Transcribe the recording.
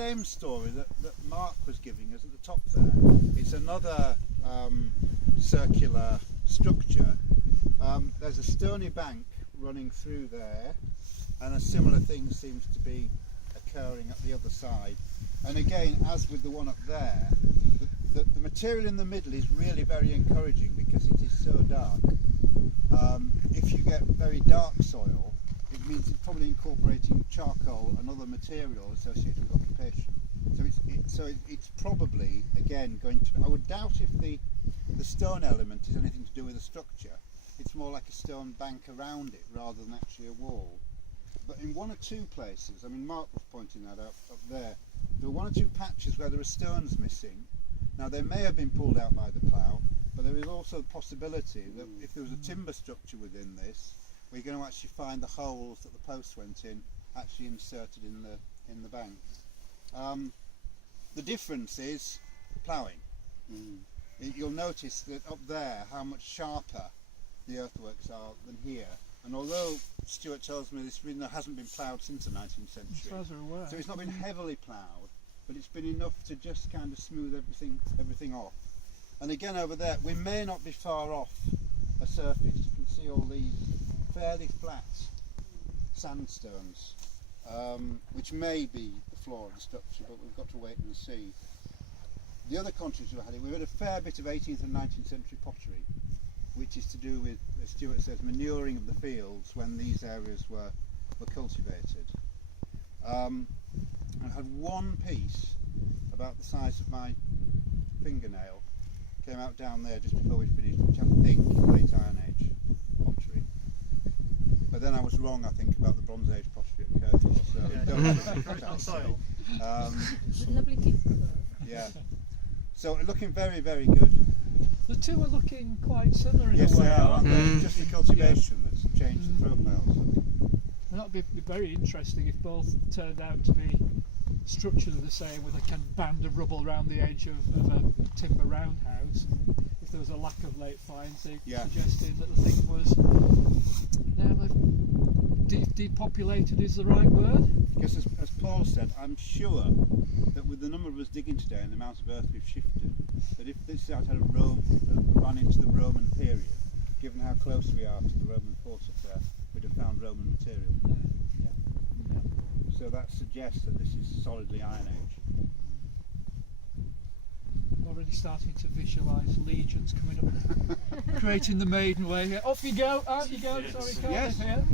same story that Mark was giving us at the top there. It's another circular structure. There's a stony bank running through there, and a similar thing seems to be occurring at the other side. And again, as with the one up there, the material in the middle is really very encouraging because it is so dark. If you get very dark soil, it means it's probably incorporating charcoal and other material associated with occupation. So it's probably, again, going to... I would doubt if the stone element is anything to do with the structure. It's more like a stone bank around it rather than actually a wall. But in one or two places, I mean, Mark was pointing that out up there were one or two patches where there are stones missing. Now, they may have been pulled out by the plough, but there is also the possibility that if there was a timber structure within this, we're going to actually find the holes that the posts went in actually inserted in the bank. The difference is ploughing. You'll notice that up there how much sharper the earthworks are than here. And although Stuart tells me this hasn't been ploughed since the 19th century, so it's not been heavily ploughed, but it's been enough to just kind of smooth everything off. And again over there, we may not be far off a surface. You can see all these fairly flat sandstones, which may be the floor of the structure, but we've got to wait and see. The other contributions we've had a fair bit of 18th and 19th century pottery, which is to do with, as Stuart says, manuring of the fields when these areas were cultivated. I had one piece about the size of my fingernail came out down there just before we finished, which I think is late Iron Age pottery. But then I was wrong, I think, about the Bronze Age pottery at Kirkby, so don't have that soil. Lovely piece of work. Yeah. So looking very, very good. The two are looking quite similar in Yes, a way, they are. aren't they? Just the cultivation that's changed the profiles. And that'd be very interesting if both turned out to be structures the same with a kind of band of rubble around the edge of a timber roundhouse. And if there was a lack of late finds, suggesting that the thing was depopulated is the right word. Because as Paul said, I'm sure that with the number of us digging today and the amount of earth we've shifted, that if this site had run into the Roman period, given how close we are to the Roman fort up there, we'd have found Roman material. So that suggests that this is solidly Iron Age. I'm already starting to visualise legions coming up, creating the maiden way here. Off you go, out you go. Sorry, Carl. Yes. Here.